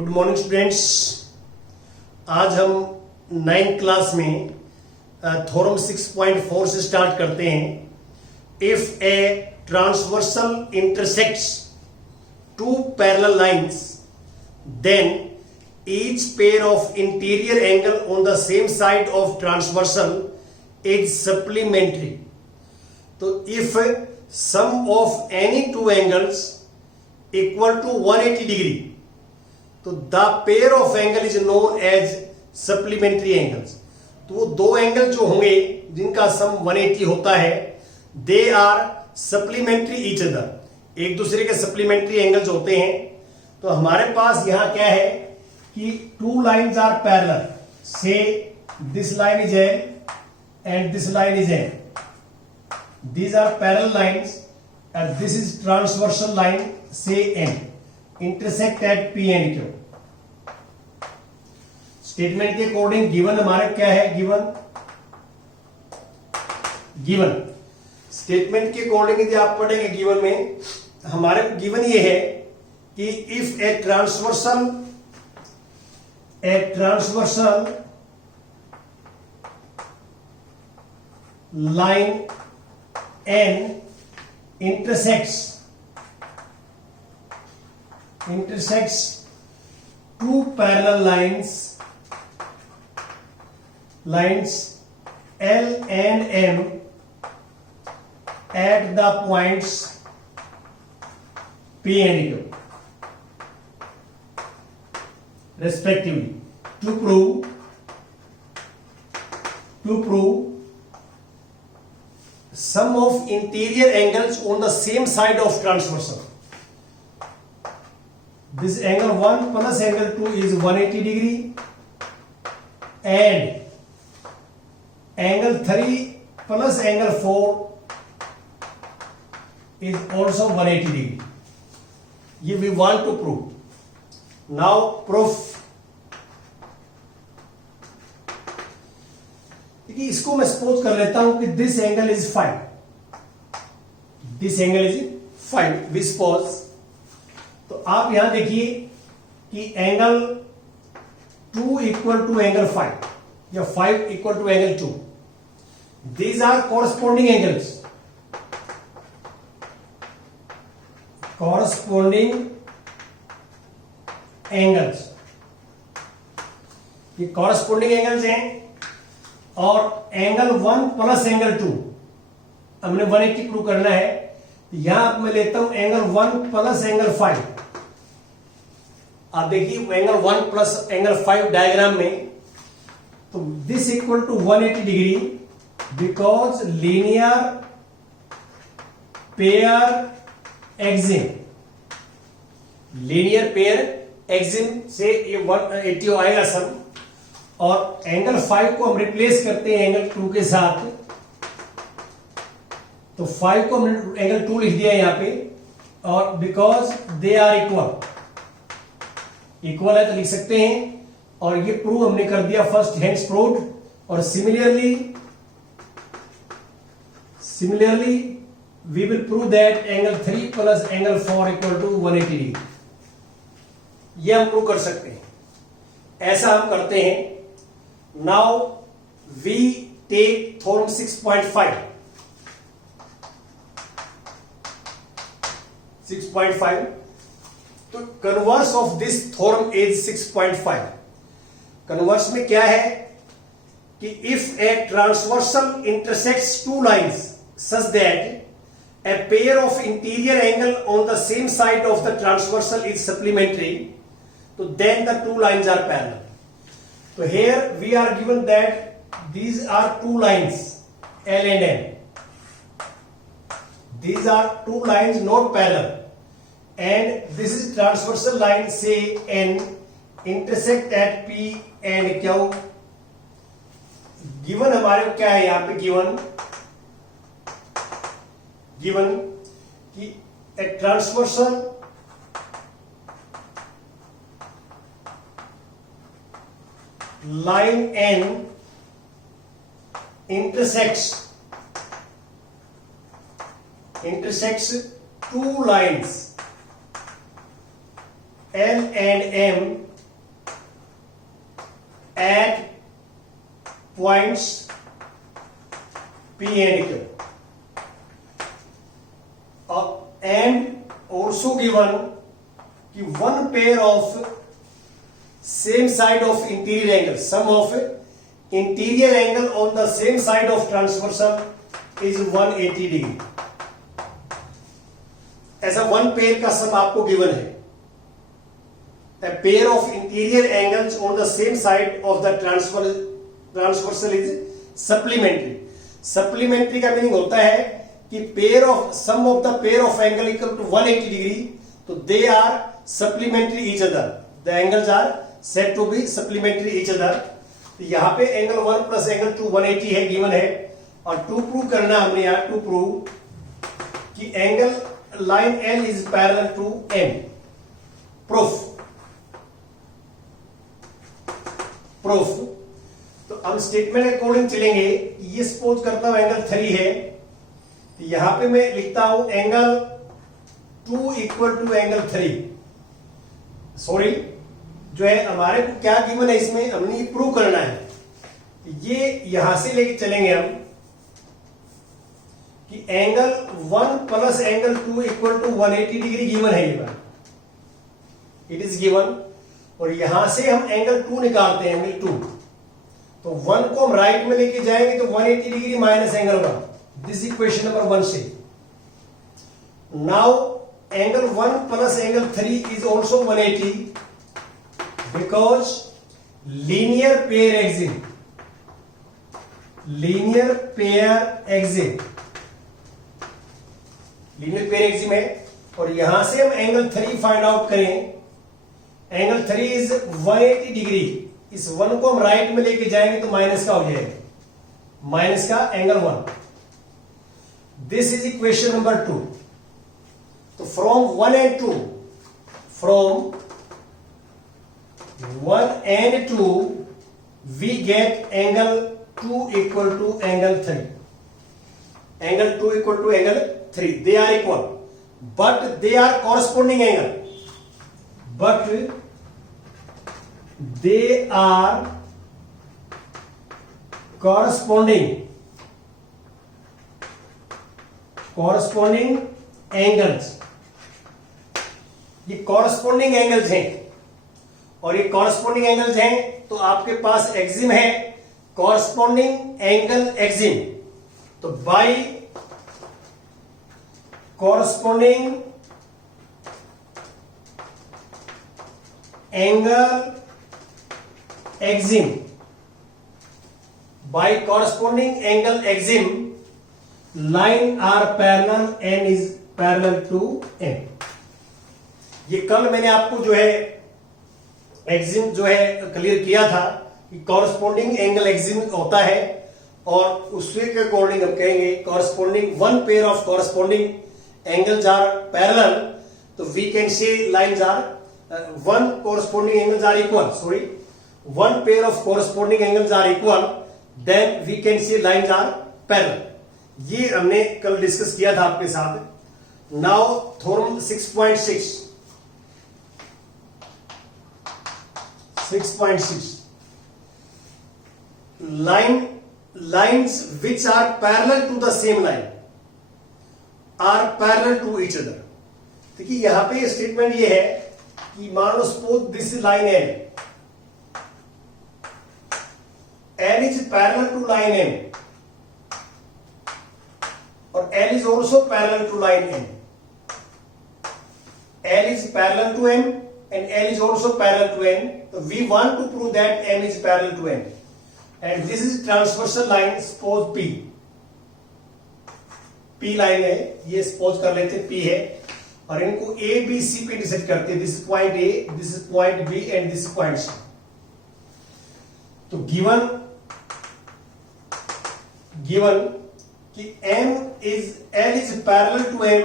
Good morning students. आज हम 9th class में थ्योरम 6.4 से स्टार्ट करते हैं। If a transversal intersects two parallel lines then each pair of interior angle on the same side of transversal is supplementary. तो if sum of any two angles equal to 180 degree, तो the pair of angle is known as supplementary angles. तो वो दो angle जो होंगे जिनका सम 180 होता है, they are supplementary each other, एक दूसरे के सप्लीमेंट्री एंगल्स होते हैं। तो हमारे पास यहां क्या है कि two lines are parallel, say this line is n and this line is n, these are parallel lines and this is transversal line say n, intersect at P and Q। Statement के according given हमारे क्या है, given statement के according यदि आप पढ़ेंगे given में हमारे गिवन ये है कि if a transversal line N intersects two parallel lines L and M at the points P and Q respectively to prove sum of interior angles on the same side of transversal. This angle 1 plus angle 2 is 180 degree and angle 3 plus angle 4 is also 180 degree. ये we want to prove. Now proof. देखिए इसको मैं suppose कर लेता हूं कि this angle is 5, this angle is 5 we suppose. तो आप यहां देखिए कि एंगल 2 इक्वल टू एंगल 5 या 5 equal to angle 2, these are corresponding angles, ये कॉरस्पॉन्डिंग एंगल्स हैं। और एंगल 1 प्लस एंगल 2 हमने 180 प्रूव करना है। यहां मैं लेता हूं एंगल 1 प्लस एंगल 5। आप देखिए एंगल 1 प्लस एंगल 5 डायग्राम में, तो this equal to 180 degree because linear pair axiom से ये 180 आएगा सम। और एंगल 5 को हम रिप्लेस करते हैं एंगल 2 के साथ, तो 5 को हम एंगल 2 लिख दिया यहां पे। और बिकॉज दे आर इक्वल है तो लिख सकते हैं। और ये प्रूव हमने कर दिया, फर्स्ट हैंड्स प्रूव्ड। और similarly we will prove that angle 3 plus angle 4 equal to 180 degree. ये हम प्रूव कर सकते हैं, ऐसा हम करते हैं। नाउ वी टेक थ्योरम 6.5 तो converse of this theorem is 6.5। Converse में क्या है कि if a transversal intersects two lines such that a pair of interior angle on the same side of the transversal is supplementary, तो then the two lines are parallel. तो here we are given that these are two lines L and M. These are two lines not parallel, and this is transversal line say N intersect at P and Q. Given हमारे को क्या है यहां पे given कि a transversal line N intersects two lines L and M points P and Q, and also given कि one pair of same side of interior angle, sum of interior angle on the same side of transversal is 180 degree. ऐसा one pair का सम आपको given है। A pair of interior angles on the same side of the transversal is supplementary. Supplementary का meaning होता है कि pair of sum of the pair of angle equal to 180 degree, तो they are supplementary each other. The angles are said to be supplementary each other. तो यहाँ पे angle 1 plus angle 2 180 है, given है, और टू प्रूव करना हमने यहाँ, टू प्रूव कि angle line L is parallel to M। Proof तो हम स्टेटमेंट के अकॉर्डिंग चलेंगे। ये सपोज करता हूं एंगल 3 है, तो यहां पे मैं लिखता हूं angle 2 equal to angle 3। Sorry, जो है हमारे को क्या गिवन है, इसमें हमने प्रूव करना है। ये यहां से लेके चलेंगे हम कि angle 1 plus angle 2 equal to 180 degree given है, ये बात इट इज गिवन। और यहां से हम एंगल 2 निकालते हैं, एंगल 2, तो 1 को हम राइट में लेके जाएंगे तो 180 degree minus angle 1। This equation number 1 से। Now angle 1 plus angle 3 is also 180 because linear pair exit, linear pair exit, linear pair exit है। और यहां से हम एंगल 3 फाइंड आउट करें, एंगल 3 इज 180 डिग्री। इस 1 को हम राइट में लेके जाएंगे तो माइनस का हो जाएगा, माइनस का angle 1। This is equation number 2। तो from 1 and 2, from 1 and 2 we get angle 2 equal to angle 3। Angle 2 equal to angle 3, they are equal, but they are corresponding angle, but they are corresponding angles। ये corresponding angles हैं, और ये corresponding angles हैं तो आपके पास axiom है, corresponding angle axiom. तो by corresponding angle axiom, by corresponding angle axim line are parallel, n is parallel to n। ये कल मैंने आपको जो है एक्सिम जो है क्लियर किया था कि कॉरस्पॉन्डिंग एंगल एक्सिम होता है, और उसके के अकॉर्डिंग हम कहेंगे corresponding one pair of corresponding angles are parallel, तो we can say lines are one corresponding angles are equal, sorry, one pair of corresponding angles are equal, then we can say lines are parallel। ये हमने कल discuss किया था आपके साथ। Now theorem 6.6 lines which are parallel to the same line are parallel to each other। देखिए यहां पे स्टेटमेंट ये है कि मान लो suppose this line L is parallel to line M, और L is also parallel to line M। L is parallel to M and L is also parallel to N, so we want to prove that M is parallel to N, and this is transversal line, suppose P line है, ये suppose कर लेते P है, और इनको A B C पे intersect करते हैं। This is point A, this is point B and this point C। तो गिवन कि L is parallel to M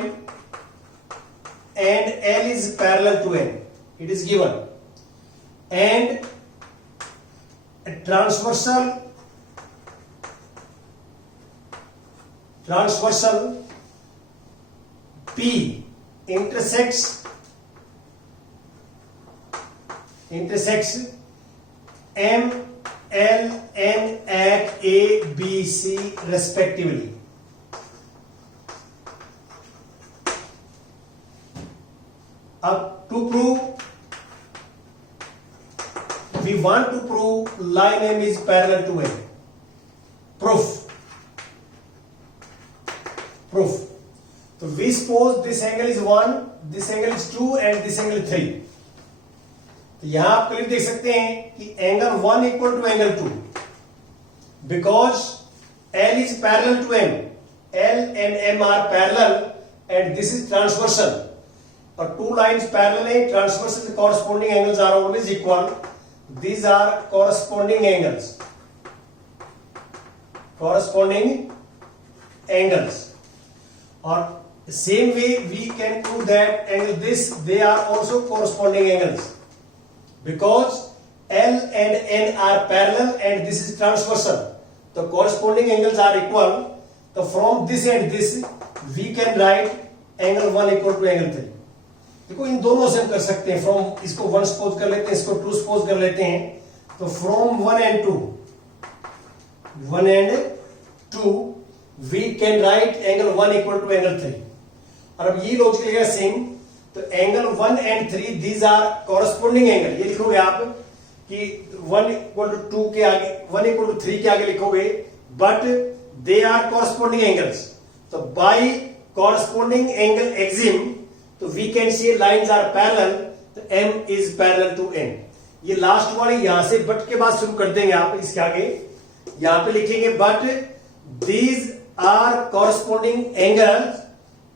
and L is parallel to N, it is given, and a transversal P intersects M L, N at A, B, C respectively. अब to prove, we want to prove line M is parallel to N. Proof. So we suppose this angle is 1, this angle is 2 and this angle is 3. तो यहां आप clear देख सकते हैं कि angle 1 equal to angle 2 because L is parallel to M. L and M are parallel and this is transversal. और two lines parallel है, transversal corresponding angles are always equal. These are corresponding angles. Or same way we can prove that angle this, they are also corresponding angles because L and N are parallel and this is transversal. The corresponding angles are equal. So from this and this we can write angle 1 equal to angle 3. देखो इन दोनों से हम कर सकते हैं. From इसको 1 suppose कर लेते हैं, इसको 2 सपोज कर लेते हैं. तो from 1 and 2 we can write angle 1 equal to angle 3. और अब ये लॉजिक लगेगा सेम. तो angle 1 and 3 these are corresponding angle. ये लिखोगे आप कि 1 equal to 2 के आगे, 1 equal to 3 के आगे लिखोगे, but they are corresponding angles. तो by corresponding angle axiom तो we can say lines are parallel. तो M is parallel to N. ये लास्ट वाली यहां से बट के बाद शुरू कर देंगे आप. इसके आगे यहां पे लिखेंगे but these are corresponding angles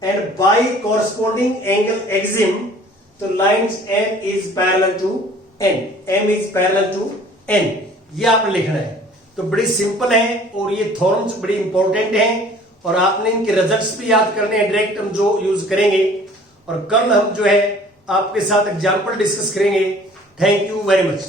and by corresponding angle axiom तो lines M is parallel to N. M is parallel to N. ये आपने लिखना है. तो बड़ी सिंपल है और ये थ्योरम्स बड़ी इंपॉर्टेंट हैं और आपने इनके रिजल्ट्स भी याद करने हैं. डायरेक्ट हम जो यूज करेंगे और कल हम जो है आपके साथ एग्जाम्पल डिस्कस करेंगे. Thank you very much.